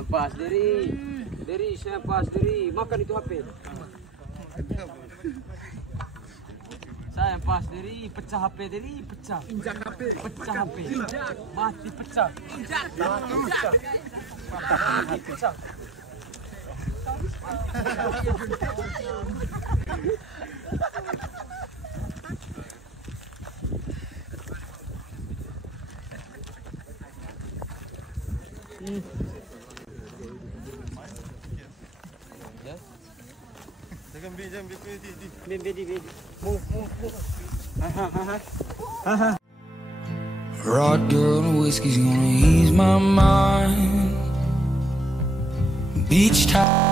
Sayang pas Diri. Diri sayang pas Diri. Makan itu HP. Sayang pas Diri, pecah HP Diri, pecah. Injak HP. Pecah HP. Injak. Mati pecah. Injak. Mati pecah. Mati pecah. Rock girl and whiskey's gonna ease my mind. Beach time.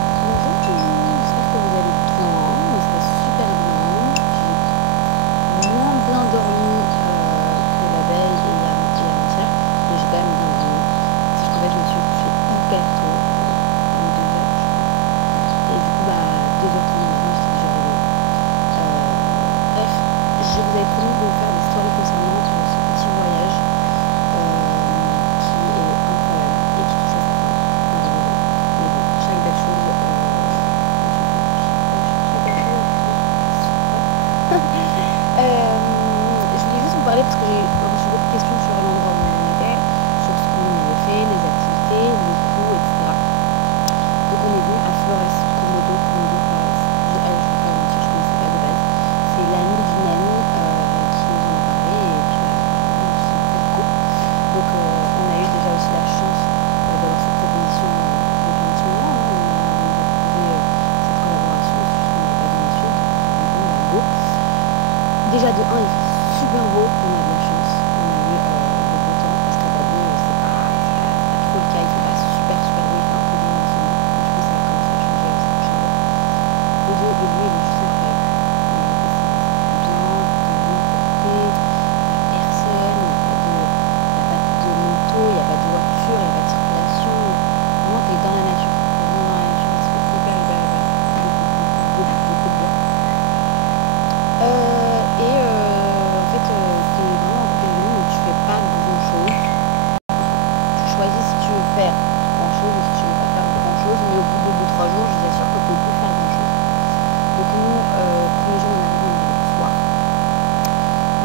Déjà de 1, il fait super beau, on a de la chance, on a eu le beau temps, parce qu'à Bagneux, c'est pas trop le cas, il fait pas super beau, il fait un peu gris en ce moment, donc je pense que ça va commencer à changer aussi prochainement. Le 2, il est juste incroyable, c'est bien, il y a personne, il n'y a pas de moto, il n'y a pas de voiture, il n'y a pas de circulation, vraiment tu es dans la nature, il se fait hyper bien.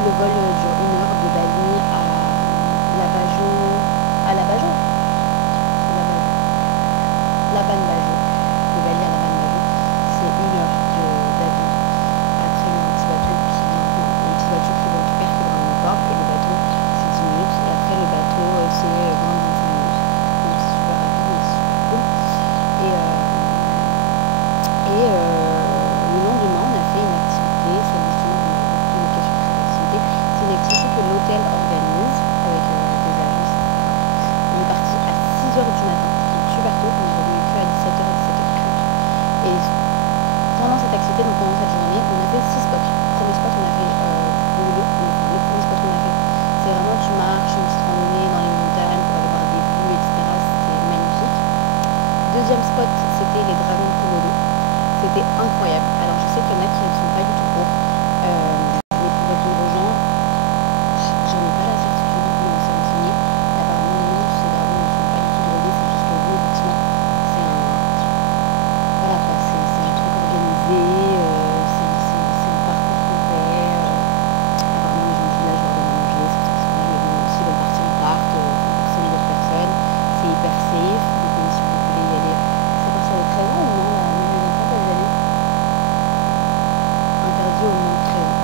Le vol dure 1 heure de Bali à Laban-Bajo. De Bali à Laban-Bajo, c'est 1 heure d'avion. Après, il y a un petit bateau qui vous récupère, qui va dans le port, et le bateau, c'est 10 minutes. Et après, le bateau, c'est 20-25 minutes. Donc, c'est super rapide, mais c'est super cool. Et le lendemain, on a fait une activité, c'est une activité que l'hôtel organise avec des agences, etc. On est parti à 6h du matin, donc super tôt, on est revenu que à 17h, 17h30. Et pendant cette activité, donc pendant cette journée, on a fait 6 spots. Le premier spot, on a fait le premier spot qu'on a fait, c'est vraiment tu marches, une petite randonnée dans les montagnes pour aller voir des vues, etc. C'était magnifique. Deuxième spot, c'était les dragons de Komodo. C'était incroyable. Alors je sais qu'il y en a qui ne sont pas du tout pour. Mais pour répondre aux gens, j'en ai pas la certitude, mais on s'est renseigné. Apparemment, non, ces dragons ne sont pas du tout drogués, c'est juste que oui, effectivement, c'est un. Voilà quoi, c'est un truc organisé, c'est un parcours qu'on fait. Apparemment, les gens du village leur donnent à manger, c'est pour ça qu'ils sont là, mais bon, s'ils veulent partir, ils partent, personne n'aide personne. C'est hyper safe, donc même si vous voulez y aller, c'est à partir de 13 ans ou non, là, même les enfants peuvent y aller. Interdit au moins de 13 ans.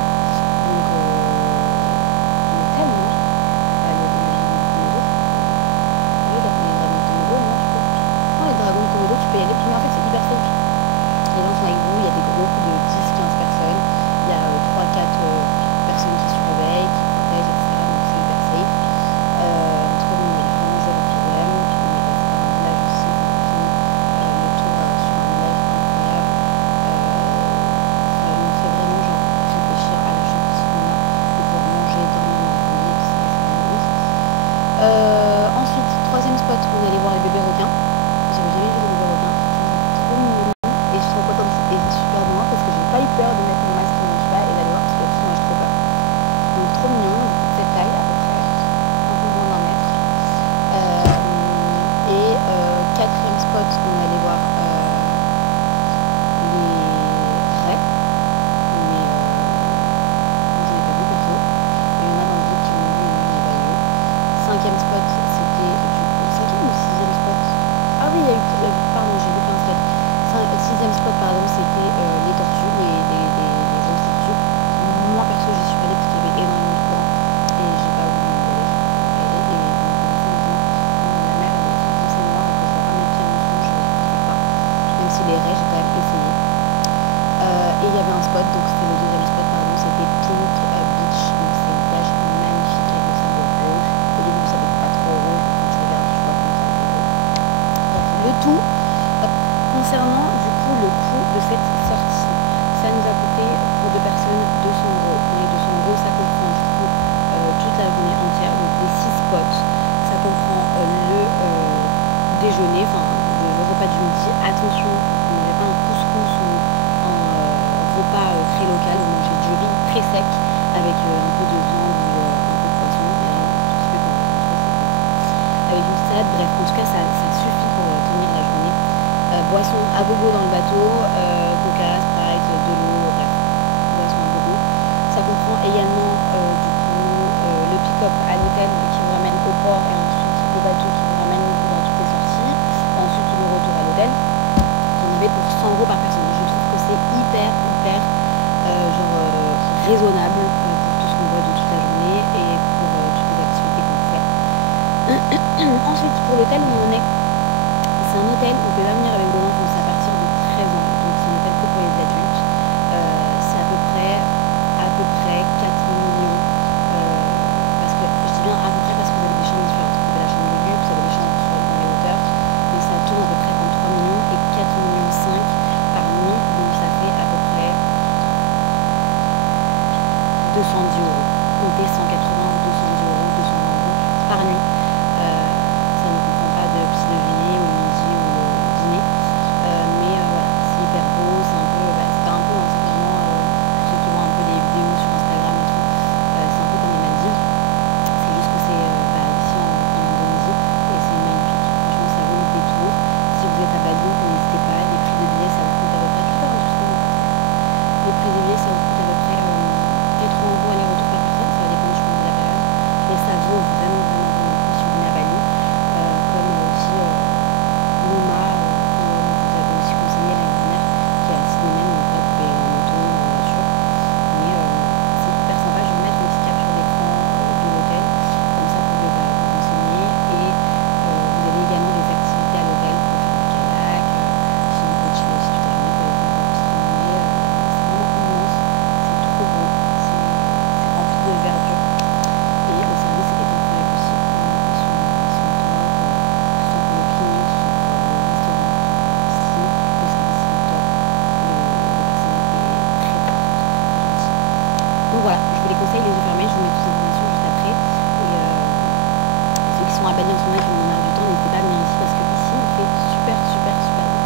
verrais, j'ai quand même essayé. Et il y avait un spot, donc c'était le deuxième spot, pardon, c'était Pink Beach, donc c'est une plage magnifique avec le sable rouge. Au début ça n'était pas trop rouge, mais quand tu regardes tu vois comme ça un peu rouge. Bref, le tout, concernant du coup le coût de cette sortie, ça nous a coûté pour 2 personnes 200 €. Dans les 200 €, ça comprend du coup toute la journée entière, donc les 6 spots, ça comprend le déjeuner, enfin le repas du midi. Attention, vous n'avez pas un couscous ou un repas très local, vous mangez du riz très sec avec un peu de viande ou un peu de poisson, mais vraiment un tout petit peu comme je trouve c'est petit. Avec une salade, bref, en tout cas ça suffit pour tenir la journée. Boisson à gogo dans le bateau, coca, sprite, de l'eau, bref, boisson à gogo. Ça comprend également du coup le pick-up à l'hôtel qui vous ramène au port et ensuite le bateau qui vous ramène dans toutes les sorties, et ensuite le retour à l'hôtel. Vous en avez pour 100 € par personne. Je trouve que c'est hyper raisonnable pour tout ce qu'on voit de toute la journée et pour toutes les activités qu'on fait. Ensuite pour l'hôtel où on est, c'est un hôtel où vous pouvez pas venir avec vos enfants, c'est à partir de 13 ans, donc c'est un hôtel que pour les adultes. C'est à peu près 4 millions, parce que je dis bien à peu près parce que vous avez des chambres différentes. Vous avez la chambre de luxe, vous avez des chambres dans les hauteurs, mais ça tourne à peu près entre 3 millions et 4 millions 5 par nuit, donc ça fait à peu près 210 €. Comptez 180 ou 210 €, 220 € par nuit. Ça ne comprend pas de petit déjeuner ou le midi ou le dîner, mais voilà, c'est hyper beau, c'est un peu, c'est un peu, hein, c'est vraiment, pour ceux qui voient un peu les vidéos sur Instagram et tout, c'est un peu comme les Maldives, c'est juste que c'est ici en Indonésie et c'est magnifique, franchement ça vaut le détour. Si vous êtes à Bali, n'hésitez pas, les prix des billets ça vous coûte à peu près, les prix des billets ça vous coûte à peu près 80 € aller-retour par personne, ça va dépendre je pense de la période, mais ça vaut vraiment le coup si vous venez à Bali. Comme aussi Numa, que vous avez aussi conseillé l'année dernière, qui est à Sydney même, donc là vous pouvez y aller en moto ou en voiture. Mais c'est hyper sympa, je vais mettre une petite capture d'écran de l'hôtel, comme ça vous pouvez vous renseigner. Et vous avez également des activités à l'hôtel pour faire du kayak, sinon vous pouvez chiller aussi toute la journée pour aller faire ce que vous voulez. C'est vraiment immense, c'est trop beau, c'est rempli de verdure. Et le service est incroyable aussi, ils sont top, que ce soit pour le cleaning, que ce soit pour le restaurant, que ce soit pour la piscine, le service est top, le personnel est très gentil. Donc voilà, je vous les conseille les yeux fermés, je vous mets toutes les informations juste après. Et ceux qui sont à Bali en ce moment et qui en ont marre du temps, n'hésitez pas à venir ici parce que ici il fait super beau.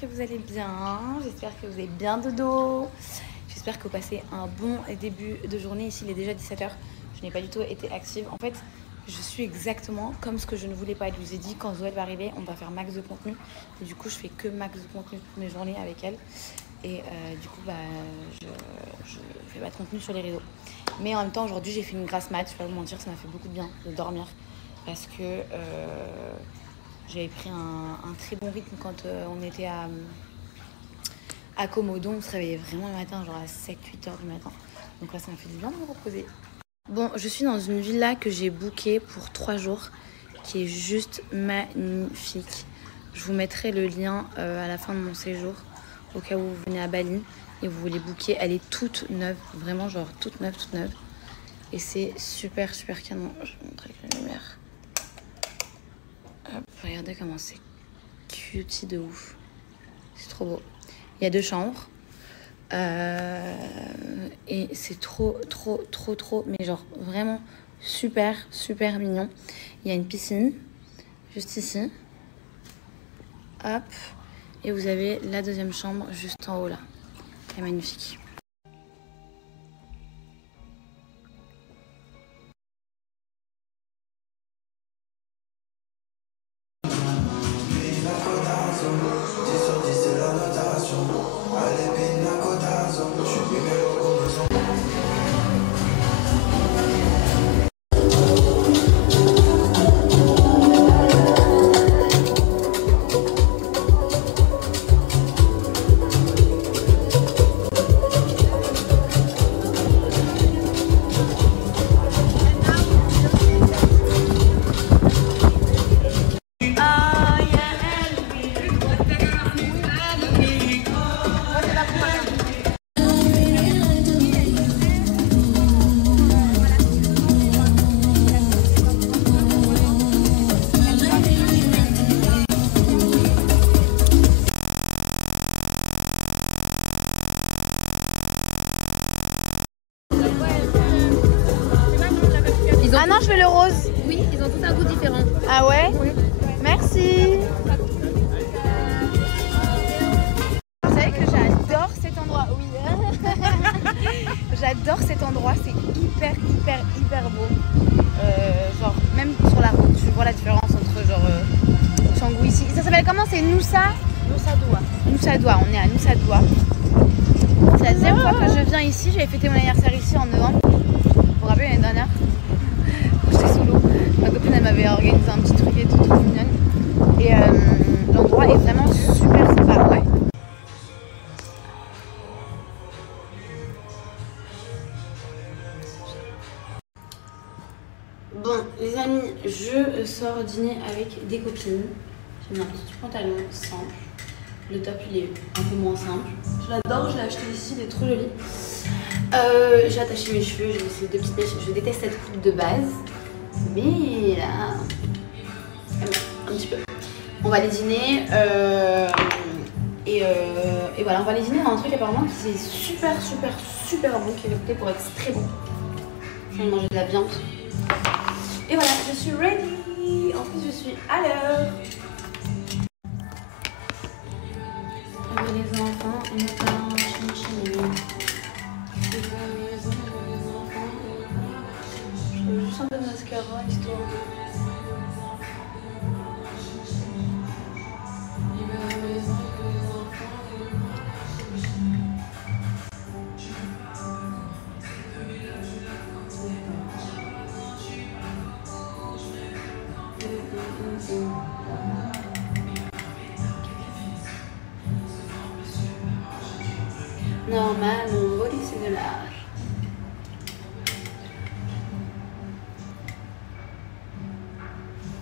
que vous allez bien, j'espère que vous avez bien dodo, j'espère que vous passez un bon début de journée. Ici il est déjà 17 h, je n'ai pas du tout été active. En fait, je suis exactement comme ce que je ne voulais pas être. Je vous ai dit, quand Zoé va arriver, on va faire max de contenu. Et du coup, je fais que max de contenu pour mes journées avec elle. Et du coup, bah, je fais pas de contenu sur les réseaux. Mais en même temps, aujourd'hui, j'ai fait une grasse mat. Je vais pas vous mentir, ça m'a fait beaucoup de bien de dormir. Parce que j'avais pris un très bon rythme quand on était à Komodo. On se réveillait vraiment le matin, genre à 7-8 h du matin. Donc là, ça m'a fait du bien de me reposer. Bon, je suis dans une villa que j'ai bookée pour 3 jours, qui est juste magnifique. Je vous mettrai le lien à la fin de mon séjour, au cas où vous venez à Bali et vous voulez booker. Elle est toute neuve, vraiment genre toute neuve, toute neuve. Et c'est super, super canon. Je vais vous montrer avec la lumière. Hop, regardez comment c'est cutie de ouf. C'est trop beau. Il y a 2 chambres. Et c'est trop, mais genre vraiment super, super mignon. Il y a une piscine juste ici. Hop. Et vous avez la 2e chambre juste en haut là. Elle est magnifique. Ah non, je veux le rose. Oui, ils ont tous un goût différent. Ah ouais? Oui. Merci. Vous savez que j'adore cet endroit. Oui. J'adore cet endroit. C'est hyper beau. Genre, même sur la route, je vois la différence entre genre Canggu ici. Ça s'appelle comment? C'est Nusa Doua. Nusa Doua. On est à Nusa Doua. C'est la 2e fois que je viens ici. J'avais fêté mon anniversaire ici en novembre. Vous vous rappelez l'année dernière? J'étais sous l'eau. Ma copine elle m'avait organisé un petit truc et tout, trop mignonne. Et l'endroit est vraiment super sympa, ouais. Bon les amis, je sors dîner avec des copines. J'ai mis un petit pantalon simple. Le top il est un peu moins simple. Je l'adore, je l'ai acheté ici, il est trop joli. J'ai attaché mes cheveux, j'ai laissé 2 petites mèches. Je déteste cette coupe de base. Mais là, un petit peu. On va aller dîner et voilà, on va aller dîner dans un truc apparemment qui est super bon, qui est réputé pour être très bon. Je viens de manger de la viande. Et voilà, je suis ready. En plus, je suis à l'heure. Les enfants, et notamment je veux juste un peu de mascara, histoire de... Normal, mon body c'est de l'art.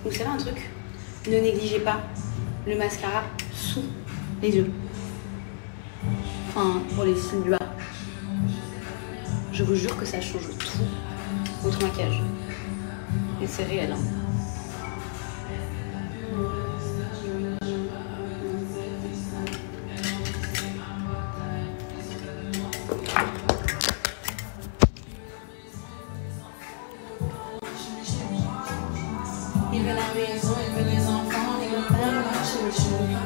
Vous savez un truc? Ne négligez pas le mascara sous les yeux. Enfin, pour les cils du bas. Je vous jure que ça change tout votre maquillage. Et c'est réel. Hein. Il veut la maison, il veut les enfants, il veut pas marcher le chemin.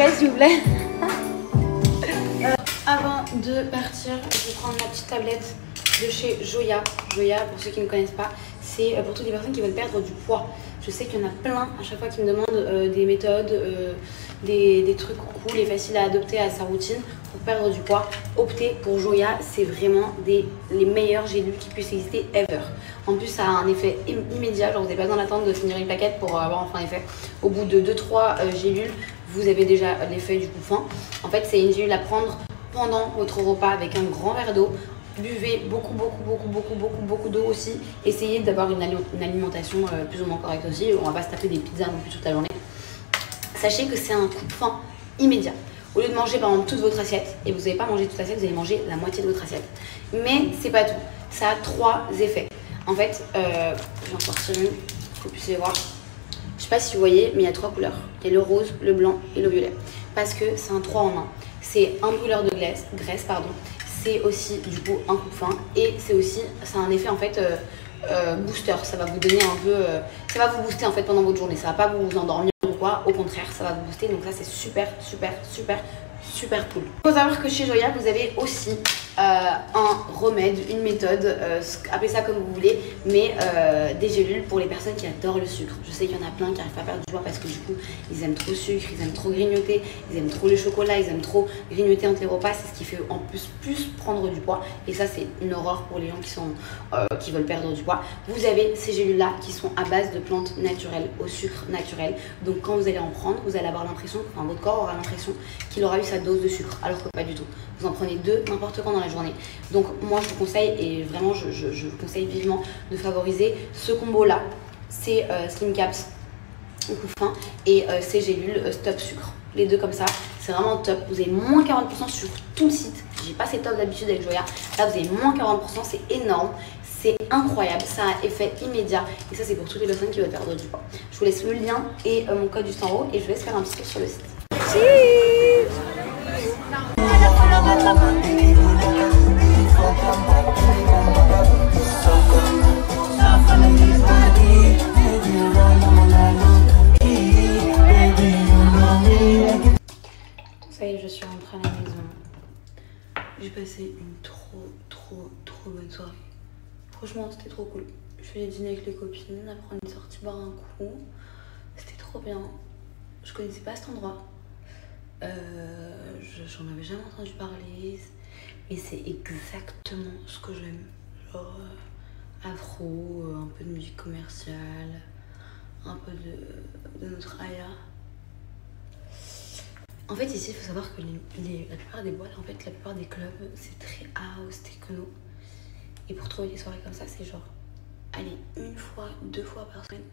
l'accueil s'il vous plaît. Avant de partir, je vais prendre ma petite tablette de chez Joya. Joya, pour ceux qui ne connaissent pas, c'est pour toutes les personnes qui veulent perdre du poids. Je sais qu'il y en a plein à chaque fois qui me demandent des méthodes, des trucs cool et faciles à adopter à sa routine pour perdre du poids. Optez pour Joya, c'est vraiment les meilleurs gélules qui puissent exister ever. En plus, ça a un effet immédiat, genre vous n'avez pas besoin d'attendre de finir une plaquette pour avoir enfin un effet. Au bout de 2-3 gélules, vous avez déjà l'effet du coup fin. En fait, c'est une gélule à prendre pendant votre repas avec un grand verre d'eau. Buvez beaucoup d'eau aussi. Essayez d'avoir une alimentation plus ou moins correcte aussi. On va pas se taper des pizzas non plus toute la journée. Sachez que c'est un coup de faim immédiat. Au lieu de manger par exemple toute votre assiette, et vous n'allez pas manger toute l'assiette, vous allez manger la moitié de votre assiette. Mais c'est pas tout. Ça a 3 effets. En fait, je vais en sortir une pour que vous puissiez voir. Je sais pas si vous voyez, mais il y a 3 couleurs. Il y a le rose, le blanc et le violet. Parce que c'est un 3 en 1. C'est un brûleur de graisse, c'est aussi du coup un coup de faim et c'est aussi, ça a un effet en fait booster. Ça va vous donner un peu, ça va vous booster en fait pendant votre journée. Ça va pas vous endormir ou quoi, au contraire, ça va vous booster. Donc ça c'est super cool. Il faut savoir que chez Joya, vous avez aussi un remède, une méthode, appelez ça comme vous voulez, mais des gélules pour les personnes qui adorent le sucre. Je sais qu'il y en a plein qui n'arrivent pas à perdre du poids parce que du coup, ils aiment trop le sucre, ils aiment trop grignoter, ils aiment trop le chocolat, ils aiment trop grignoter entre les repas. C'est ce qui fait en plus prendre du poids. Et ça, c'est une horreur pour les gens qui veulent perdre du poids. Vous avez ces gélules-là qui sont à base de plantes naturelles, au sucre naturel. Donc quand vous allez en prendre, vous allez avoir l'impression, enfin votre corps aura l'impression qu'il aura eu sa dose de sucre, alors que pas du tout. Vous en prenez 2 n'importe quand dans la journée. Donc moi je vous conseille, et vraiment je vous conseille vivement de favoriser ce combo là. C'est Slim Caps au coup fin et ces gélules Stop Sucre. Les deux comme ça, c'est vraiment top. Vous avez moins 40% sur tout le site. J'ai pas ces top d'habitude avec Joya. Là vous avez moins 40%, c'est énorme. C'est incroyable, ça a effet immédiat. Et ça c'est pour toutes les personnes qui veulent perdre du poids. Je vous laisse le lien et mon code juste en haut et je vous laisse faire un petit tour sur le site. Cheers! Ça y est, je suis rentrée à la maison. J'ai passé une trop bonne soirée. Franchement, c'était trop cool. Je faisais dîner avec les copines, après on est sorti boire un coup. C'était trop bien. Je connaissais pas cet endroit. J'en avais jamais entendu parler. Et c'est exactement ce que j'aime. Genre afro, un peu de musique commerciale, un peu de notre aya. En fait ici il faut savoir que la plupart des boîtes, en fait la plupart des clubs c'est très house, techno. Et pour trouver des soirées comme ça c'est genre allez 1 fois, 2 fois par semaine.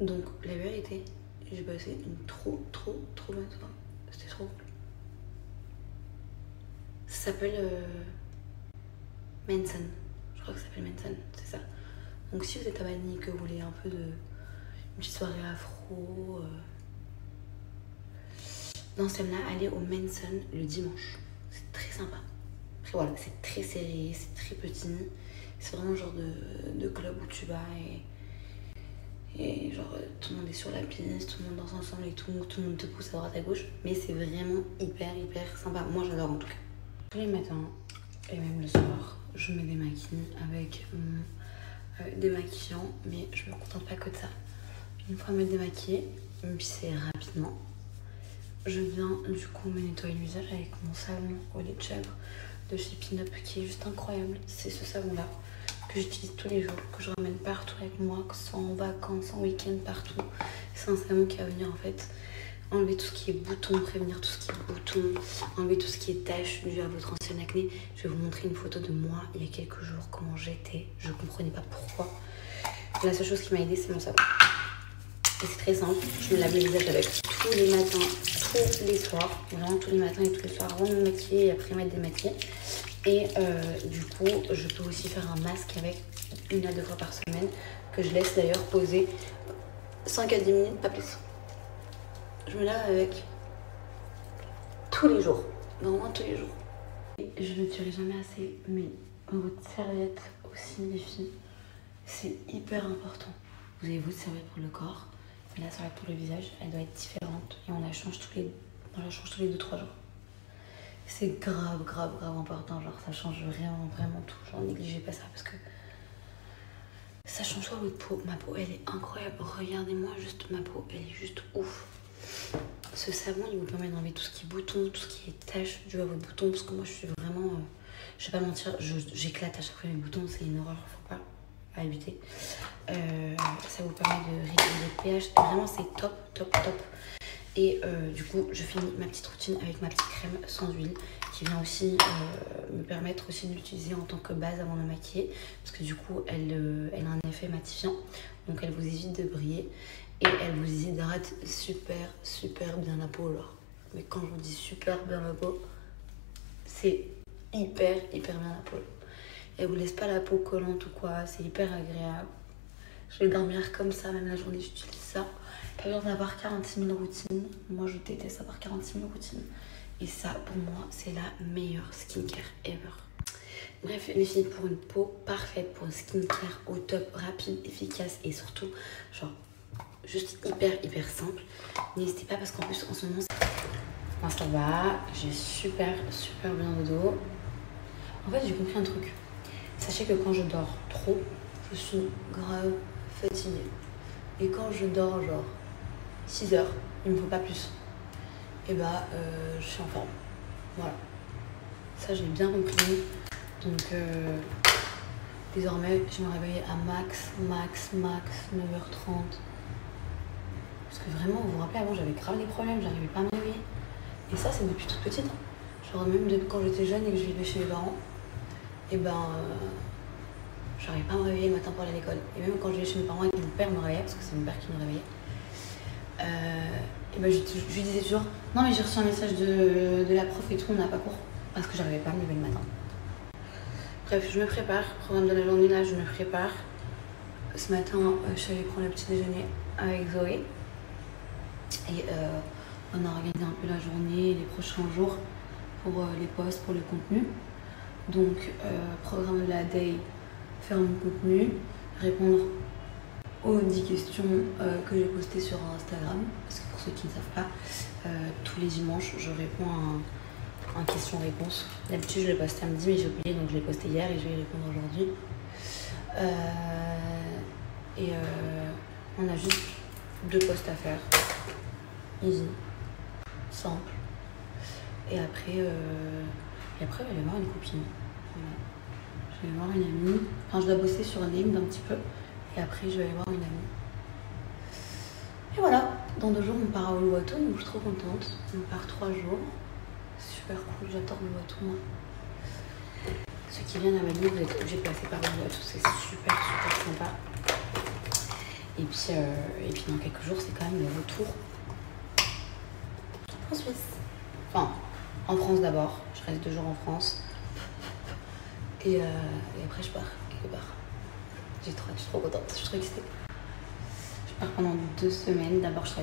Donc la vérité, j'ai passé une trop bonne soirée. C'était trop cool. Ça s'appelle Manson. Je crois que ça s'appelle Manson, c'est ça. Donc si vous êtes à Bali, que vous voulez un peu une petite soirée afro, dans ce thème-là, allez au Manson le dimanche. C'est très sympa. Après voilà, c'est très serré, c'est très petit. C'est vraiment le genre de club où tu vas et genre tout le monde est sur la piste, tout le monde danse ensemble et tout le monde te pousse à droite à gauche. Mais c'est vraiment hyper sympa. Moi j'adore en tout cas. Tous les matins et même le soir, je me démaquille avec mon démaquillant, mais je me contente pas que de ça. Une fois me démaquiller, me pisser rapidement, je viens du coup me nettoyer le visage avec mon savon au lait de chèvre de chez Pin-Up qui est juste incroyable. C'est ce savon là que j'utilise tous les jours, que je ramène partout avec moi, que ce soit en vacances, en week-end, partout. C'est un savon qui va venir en fait enlever tout ce qui est boutons, prévenir tout ce qui est boutons, enlever tout ce qui est taches dues à votre ancienne acné. Je vais vous montrer une photo de moi il y a quelques jours, comment j'étais. Je comprenais pas pourquoi. La seule chose qui m'a aidée c'est mon savon. Et c'est très simple, je me lave le visage avec tous les matins, tous les soirs, vraiment tous les matins et tous les soirs avant de me maquiller et après m'être démaquillée. Et du coup, je peux aussi faire un masque avec 1 à 2 fois par semaine que je laisse d'ailleurs poser 5 à 10 minutes, pas plus. Je me lave avec tous les jours, vraiment tous les jours. Et je ne dirai jamais assez, mais votre serviette aussi les filles, c'est hyper important. Vous avez votre serviette pour le corps, mais la serviette pour le visage, elle doit être différente et on la change tous les Moi, je change tous les 2-3 jours. C'est grave important, genre ça change vraiment tout. Genre négligez pas ça parce que ça change pas votre peau. Ma peau elle est incroyable, regardez-moi juste ma peau, elle est juste ouf. Ce savon il vous permet d'enlever tout ce qui est boutons, tout ce qui est taches dû à vos boutons parce que moi je suis vraiment, je vais pas mentir, j'éclate à chaque fois mes boutons, c'est une horreur, faut pas à éviter. Ça vous permet de réguler le pH, vraiment c'est top. Et du coup, je finis ma petite routine avec ma petite crème sans huile qui vient aussi me permettre aussi de l'utiliser en tant que base avant de me maquiller parce que du coup, elle a un effet matifiant. Donc, elle vous évite de briller et elle vous hydrate super bien la peau. Alors. Mais quand je vous dis super bien la peau, c'est hyper bien la peau. Elle vous laisse pas la peau collante ou quoi, c'est hyper agréable. Je vais dormir comme ça, même la journée, j'utilise ça. Pas besoin d'avoir 46 000 routines. Moi, je déteste avoir 46 000 routines. Et ça, pour moi, c'est la meilleure skincare ever. Bref, les filles, pour une peau parfaite, pour une skincare au top, rapide, efficace et surtout, genre, juste hyper simple. N'hésitez pas parce qu'en plus, en ce moment, moi, ça va. J'ai super bien de dos. En fait, j'ai compris un truc. Sachez que quand je dors trop, je suis grave fatiguée. Et quand je dors genre 6 heures, il ne me faut pas plus. Et bah je suis en forme. Voilà. Ça j'ai bien compris. Donc désormais je me réveille à max 9h30. Parce que vraiment vous vous rappelez avant j'avais grave des problèmes, j'arrivais pas à me réveiller. Et ça c'est depuis toute petite. Genre même depuis quand j'étais jeune et que je vivais chez mes parents. Et ben j'arrivais pas à me réveiller le matin pour aller à l'école. Et même quand je vivais chez mes parents et que mon père me réveillait, parce que c'est mon père qui me réveillait, et ben je lui disais toujours non mais j'ai reçu un message de la prof et tout, on n'a pas cours. Parce que j'arrivais pas à me lever le matin. Bref, je me prépare. Programme de la journée là, je me prépare. Ce matin, je suis allée prendre le petit déjeuner avec Zoé. Et on a organisé un peu la journée, les prochains jours pour les posts, pour le contenu. Donc, programme de la day, faire mon contenu, répondre aux 10 questions que j'ai postées sur Instagram. Parce que pour ceux qui ne savent pas, tous les dimanches, je réponds à un question-réponse. D'habitude, je le poste samedi, mais j'ai oublié, donc je l'ai posté hier et je vais y répondre aujourd'hui. On a juste 2 posts à faire. Easy, simple. Et après, je vais aller voir une copine. Voilà. Je vais aller voir une amie. Enfin, je dois bosser sur Named un petit peu. Et après, je vais aller voir une amie. Et voilà, dans 2 jours, on part à Uluwatu, donc je suis trop contente. On part 3 jours. Super cool, j'adore Uluwatu, moi. Ceux qui viennent à Bali, vous êtes obligés de passer par Uluwatu, c'est super sympa. Et puis dans quelques jours, c'est quand même le retour en Suisse. Enfin, en France d'abord. Je reste 2 jours en France. Et après, je pars quelque part. Je suis trop contente, je suis trop excitée. Je pars pendant 2 semaines. D'abord, je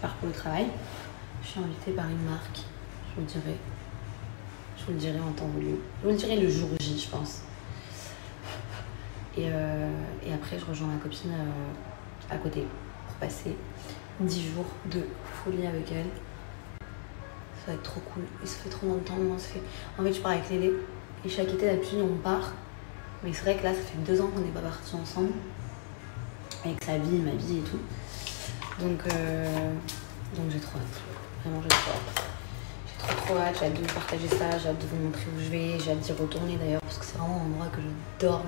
pars pour le travail. Je suis invitée par une marque. Je vous le dirai en temps voulu. Je vous le dirai le jour J, je pense. Et après, je rejoins ma copine à côté pour passer 10 jours de folie avec elle. Ça va être trop cool. Et ça fait trop longtemps. En fait, je pars avec Lélé. Et chaque été, d'habitude, on part. Mais c'est vrai que là, ça fait 2 ans qu'on n'est pas partis ensemble. Avec sa vie, ma vie et tout. Donc j'ai trop hâte. Vraiment, j'ai trop hâte. J'ai trop hâte. J'ai hâte de vous partager ça. J'ai hâte de vous montrer où je vais. J'ai hâte d'y retourner d'ailleurs. Parce que c'est vraiment un endroit que j'adore.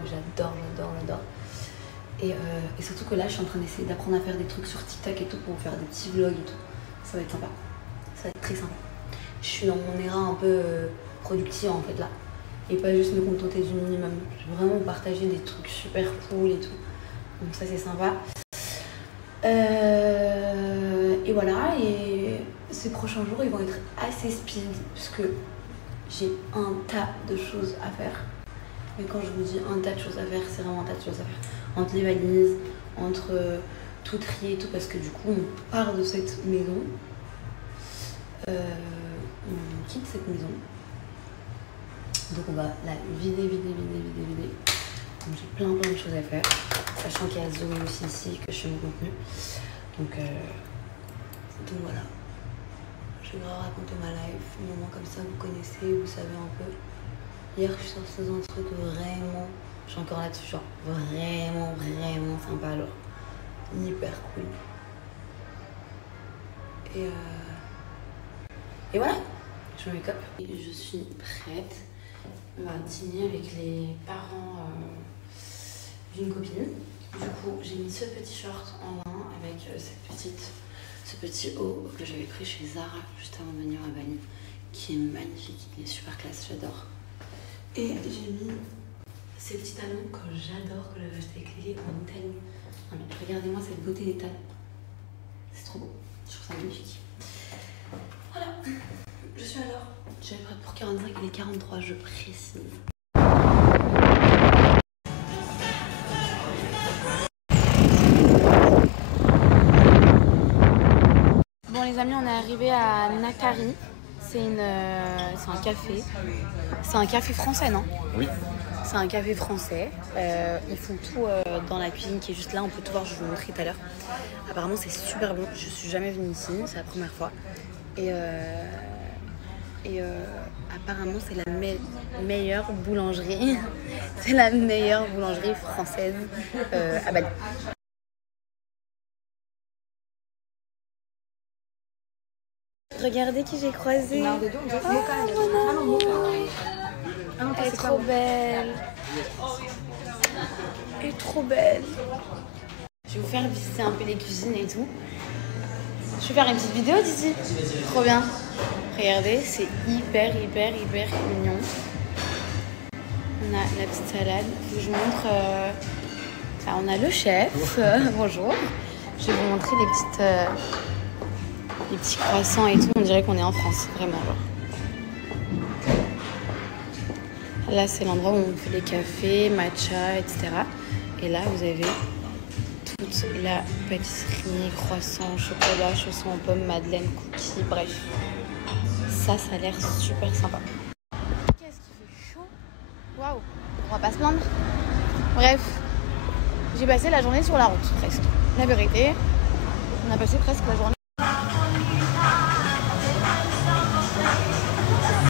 Et surtout que là, je suis en train d'essayer d'apprendre à faire des trucs sur TikTok et tout pour faire des petits vlogs et tout. Ça va être sympa. Ça va être très sympa. Je suis dans mon éra un peu productive en fait là. Et pas juste me contenter du minimum. Je veux vraiment partager des trucs super cool et tout. Donc ça c'est sympa. Et voilà, et ces prochains jours ils vont être assez speed puisque j'ai un tas de choses à faire. Mais quand je vous dis un tas de choses à faire, c'est vraiment un tas de choses à faire. Entre les valises, entre tout trier et tout, parce que du coup on part de cette maison. On quitte cette maison. Donc on va la vider. Donc j'ai plein de choses à faire. Sachant qu'il y a Zoé aussi ici, que je fais mon contenu. Donc voilà. Je vais vous raconter ma life, un moment comme ça, vous connaissez, vous savez un peu. Hier, je suis sortie dans un truc vraiment, je suis encore là-dessus, genre vraiment sympa, genre hyper cool. Et voilà, je me make up. Et je suis prête. On va dîner avec les parents d'une copine. Du coup, j'ai mis ce petit short en lin avec ce petit haut que j'avais pris chez Zara juste avant de venir à Bali, qui est magnifique, il est super classe, j'adore. Et j'ai mis ces petits talons que j'adore, que j'avais acheté avec Lily en Italie. Non mais regardez-moi cette beauté des talons. C'est trop beau, je trouve ça magnifique. Voilà, je suis à l'heure. Je vais prête pour 45 et les 43, je précise. Bon les amis, on est arrivé à Nakari. C'est un café. C'est un café français, non? Oui. C'est un café français. Ils font tout dans la cuisine qui est juste là. On peut tout voir, je vais vous montrer tout à l'heure. Apparemment, c'est super bon. Je suis jamais venue ici, c'est la première fois. Et apparemment, c'est la meilleure boulangerie. C'est la meilleure boulangerie française à Bali. Regardez qui j'ai croisé. Elle est trop belle. Elle est trop belle. Je vais vous faire visiter un peu les cuisines et tout. Je vais faire une petite vidéo d'ici. Trop bien. Regardez, c'est hyper mignon. On a la petite salade. Je vous montre. On a le chef. Bonjour. Je vais vous montrer les petits croissants et tout. On dirait qu'on est en France, vraiment. Genre. Là, c'est l'endroit où on fait les cafés, matcha, etc. Et là, vous avez toute la pâtisserie, croissants, chocolat, chaussons en pommes, madeleine, cookies, bref. Ça a l'air super sympa. Qu'est-ce qu'il fait chaud? Waouh, on va pas se plaindre. Bref, j'ai passé la journée sur la route, presque. La vérité, on a passé presque la journée.